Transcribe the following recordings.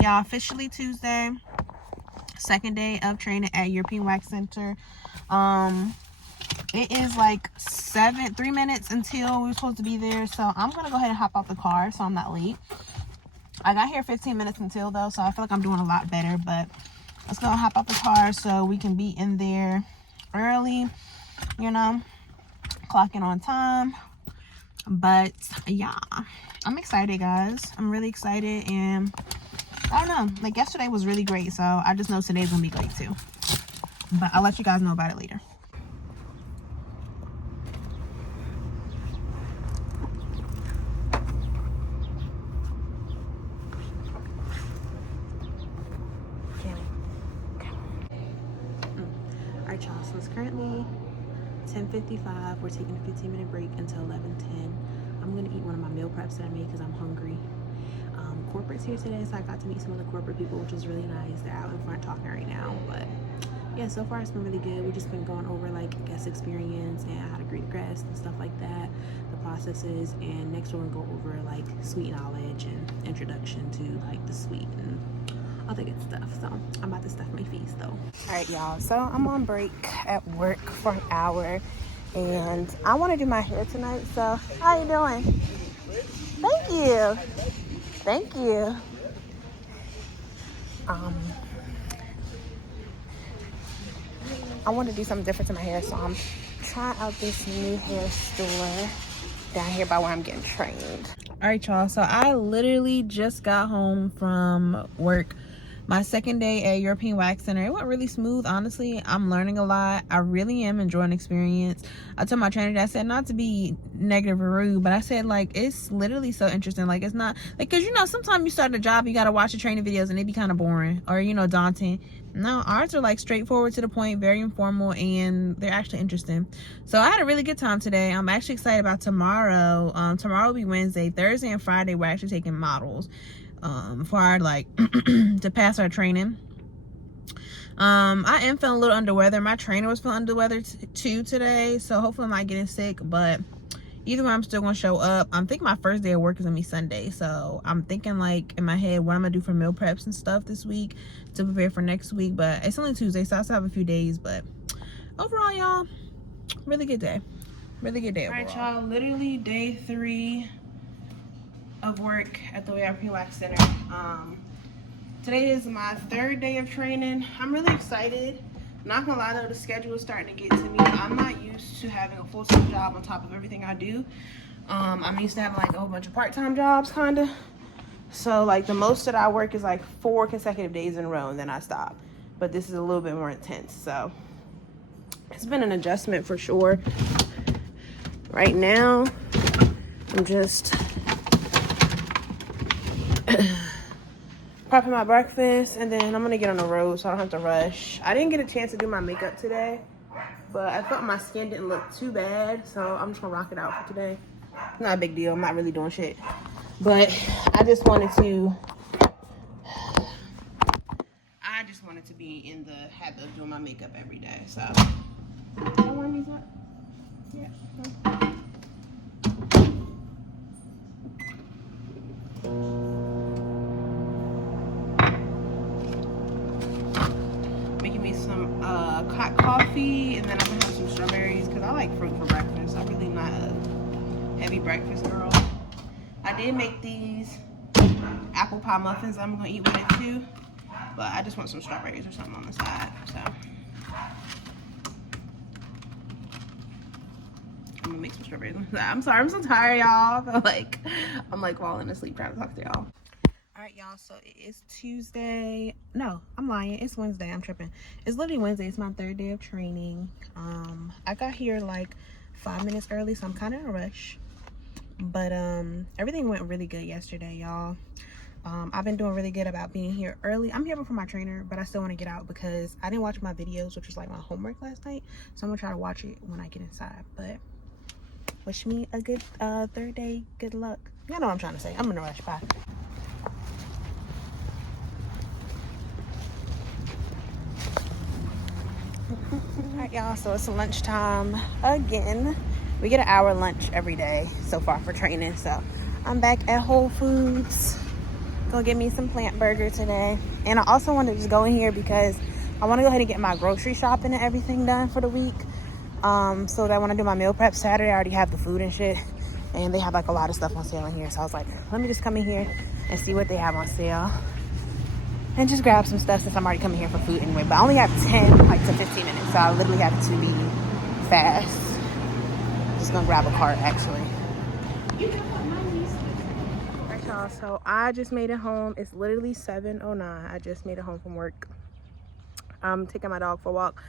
right, y'all, officially Tuesday, second day of training at European Wax Center. It is like 3 minutes until we're supposed to be there, so I'm gonna go ahead and hop out the car so I'm not late. I got here 15 minutes until though, so I feel like I'm doing a lot better, but let's go hop out the car so we can be in there early, you know, clocking on time. But yeah, I'm excited, guys. I'm really excited, and I don't know, like yesterday was really great, so I just know today's gonna be great too. But I'll let you guys know about it later. Alright, y'all, so it's currently 10:55. We're taking a 15-minute break until 11:10. I'm gonna eat one of my meal preps that I made because I'm hungry. Corporate's here today, so I got to meet some of the corporate people, which is really nice. They're out in front talking right now, but yeah, so far it's been really good. We've just been going over like guest experience and how to greet guests and stuff like that, the processes, and next we're gonna go over like sweet knowledge and introduction to like the sweet and all the good stuff. So I'm about to stuff my face though. All right, y'all, so I'm on break at work for an hour, and I want to do my hair tonight. So how you doing? Thank you. Thank you. I want to do something different to my hair, so I'm trying out this new hair store down here by where I'm getting trained. All right, y'all, so I literally just got home from work. My second day at European Wax Center, it went really smooth, honestly. I'm learning a lot. I really am enjoying the experience. I told my trainer that, I said, not to be negative or rude, but I said, like, it's literally so interesting. Like, it's not, like, because, you know, sometimes you start a job, you got to watch the training videos, and they be kind of boring or, you know, daunting. No, ours are, like, straightforward to the point, very informal, and they're actually interesting. So I had a really good time today. I'm actually excited about tomorrow. Tomorrow will be Wednesday. Thursday and Friday, we're actually taking models. For our like to pass our training. I am feeling a little under weather. My trainer was feeling under weather too today, so hopefully I'm not getting sick, but either way I'm still gonna show up. I'm thinking my first day of work is gonna be Sunday, so I'm thinking like in my head what I'm gonna do for meal preps and stuff this week to prepare for next week. But it's only Tuesday, so I still have a few days. But overall, y'all, really good day. Really good day overall. All right, y'all, literally day 3 of work at the European Wax Center. Today is my 3rd day of training. I'm really excited. Not gonna lie though, the schedule is starting to get to me. I'm not used to having a full-time job on top of everything I do. I'm used to having like a whole bunch of part-time jobs kinda. So like the most that I work is like 4 consecutive days in a row and then I stop. But this is a little bit more intense, so it's been an adjustment for sure. Right now, I'm just prepping my breakfast, and then I'm gonna get on the road so I don't have to rush. I didn't get a chance to do my makeup today, but I thought my skin didn't look too bad, so I'm just gonna rock it out for today. Not a big deal. I'm not really doing shit, but I just wanted to be in the habit of doing my makeup every day. So I want these up. Yeah. Making me some hot coffee, and then I'm gonna have some strawberries because I like fruit for breakfast. I'm really not a heavy breakfast girl. I did make these apple pie muffins I'm gonna eat with it too, but I just want some strawberries or something on the side. So I'm gonna make some strawberries. I'm sorry, I'm so tired, y'all. I'm like falling asleep trying to talk to y'all. All right, y'all, so it is Tuesday. No, I'm lying. It's Wednesday. I'm tripping. It's literally Wednesday. It's my 3rd day of training. I got here like 5 minutes early, so I'm kind of in a rush. But everything went really good yesterday, y'all. I've been doing really good about being here early. I'm here before my trainer, but I still want to get out because I didn't watch my videos, which was like my homework last night. So I'm gonna try to watch it when I get inside. But wish me a good 3rd day. Good luck. Y'all know what I'm trying to say. I'm in a rush. Bye. Alright, y'all, so it's lunchtime again. We get an hour lunch every day so far for training. So I'm back at Whole Foods Go get me some plant burger today. And I also want to just go in here because I want to go ahead and get my grocery shopping and everything done for the week. So that when I do my meal prep Saturday, I already have the food and shit. And they have like a lot of stuff on sale in here. So I was like, let me just come in here and see what they have on sale. And just grab some stuff since I'm already coming here for food anyway. But I only have 10 to 15 minutes. So I literally have to be fast. Just gonna grab a cart actually. Alright y'all, so I just made it home. It's literally 7:09. I just made it home from work. I'm taking my dog for a walk,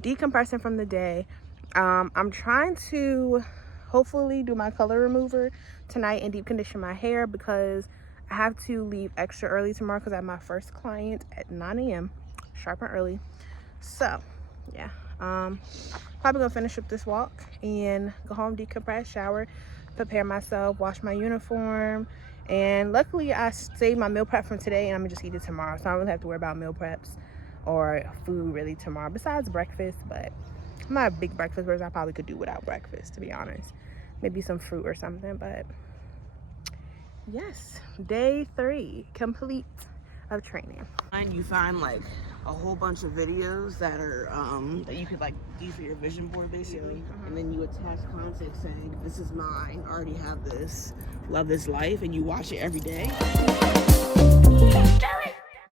decompressing from the day. I'm trying to hopefully do my color remover tonight and deep condition my hair because I have to leave extra early tomorrow because I have my first client at 9 a.m. sharp and early. So yeah, probably gonna finish up this walk and go home, decompress, shower, prepare myself, wash my uniform. And luckily I saved my meal prep from today and I'm gonna just eat it tomorrow, so I don't really have to worry about meal preps or food really tomorrow besides breakfast. But I'm not a big breakfast person. I probably could do without breakfast, to be honest. Maybe some fruit or something. But yes, day 3 complete of training. And you find like a whole bunch of videos that are that you could like do for your vision board basically, and then you attach content saying this is mine, I already have this, love this life, and you watch it every day.